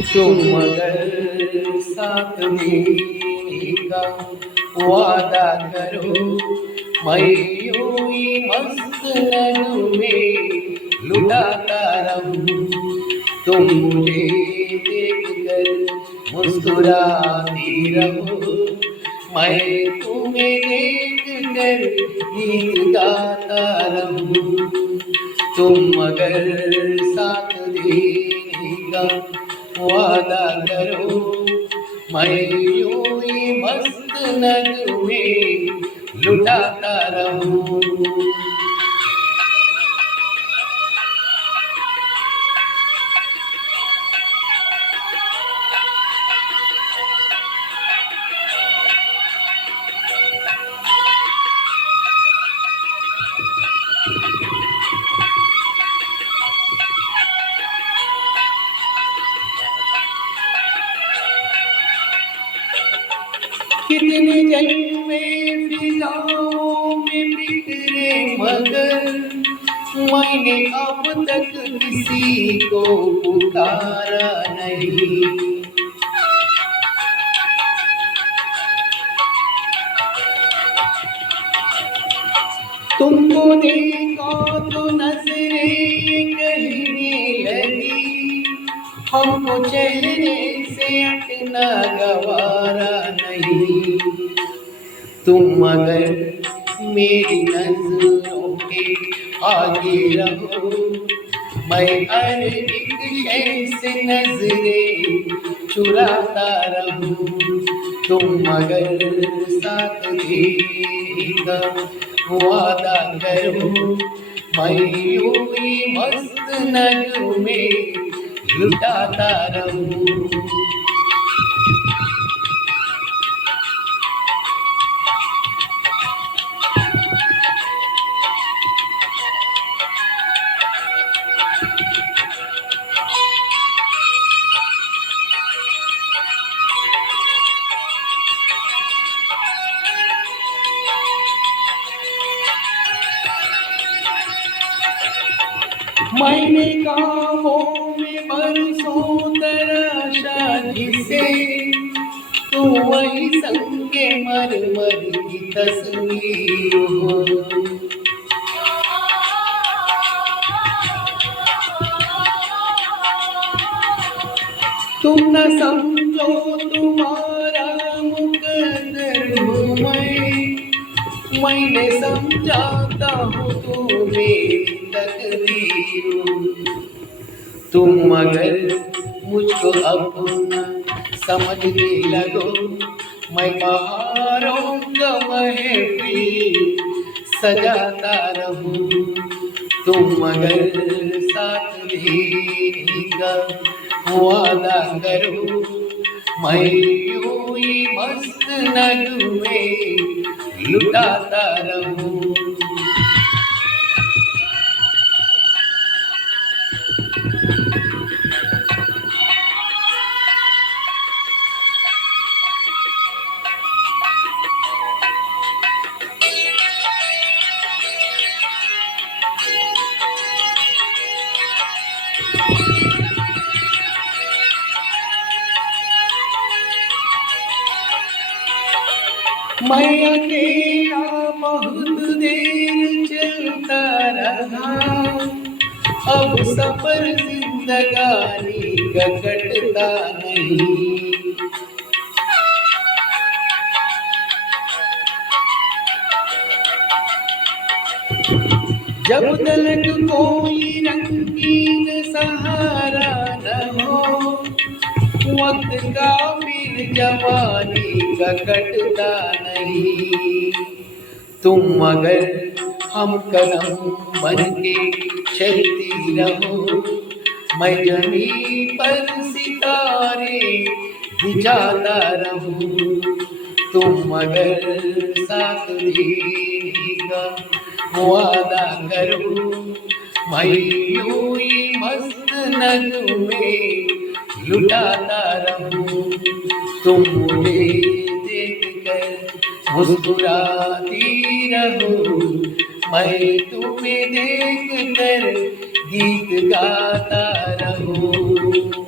तुम मगर साथ देने का वादा करो, मैं यूं ही मस्त नगमे लुटाता रहूं। तुम मुझे देखकर मुस्कुराती रहो, मैं तुम्हें देखकर गीत गाता रहूं। तुम मगर साथ देने का वादा करो, मैं यूं ही मस्त नगमे लुटाता रहूं। कितने जन्मे फिजाओं में बिखरे मगर मैंने अब तक किसी को पुकारा नहीं। तुमको देखा तो नजरें कहने लगी, हमको चेहरे से हटना गवारा नहीं। तुम मगर मेरी नजरों के आगे रहो, मैं हर एक शय से नजरें चुराता रहूं। तुम मगर साथ देगा वादा करो, मैं यूं ही मस्त नगमे लुटाता रहूं। मैंने कामों में बरसों तराशा जिसे, तू वही संगे मरमर की तस्वीर हो। तुम न समझो तुम्हारा मुकद्दर हूँ मैंने समझाता हूँ तू मेरी तकदीर हो। तुम मगर मुझको अपना समझने लगो, मैं बहारों का महफिल सजाता रहूं। तुम मगर साथ देने का वादा करो, मैं यूं ही मस्त नगमे लुटाता रहूं। मैं अकेला बहुत देर चलता रहा, अब सफर जिंदगानी का कटता नहीं। जब तलक कोई रंगीन सहारा न हो, वक्त का फिर जवानी का कटता नहीं। तुम मगर हम कदम बन के चलती रहो, मैं जमीन पर सितारे बिछाता रहूं। तुम मगर साथ देने का वादा करो, मैं यूं ही मस्त नगमे लुटाता रहूं। तुम मुझे देखकर मुस्कुराती रहो, मैं तुम्हें देखकर गीत गाता रहूं।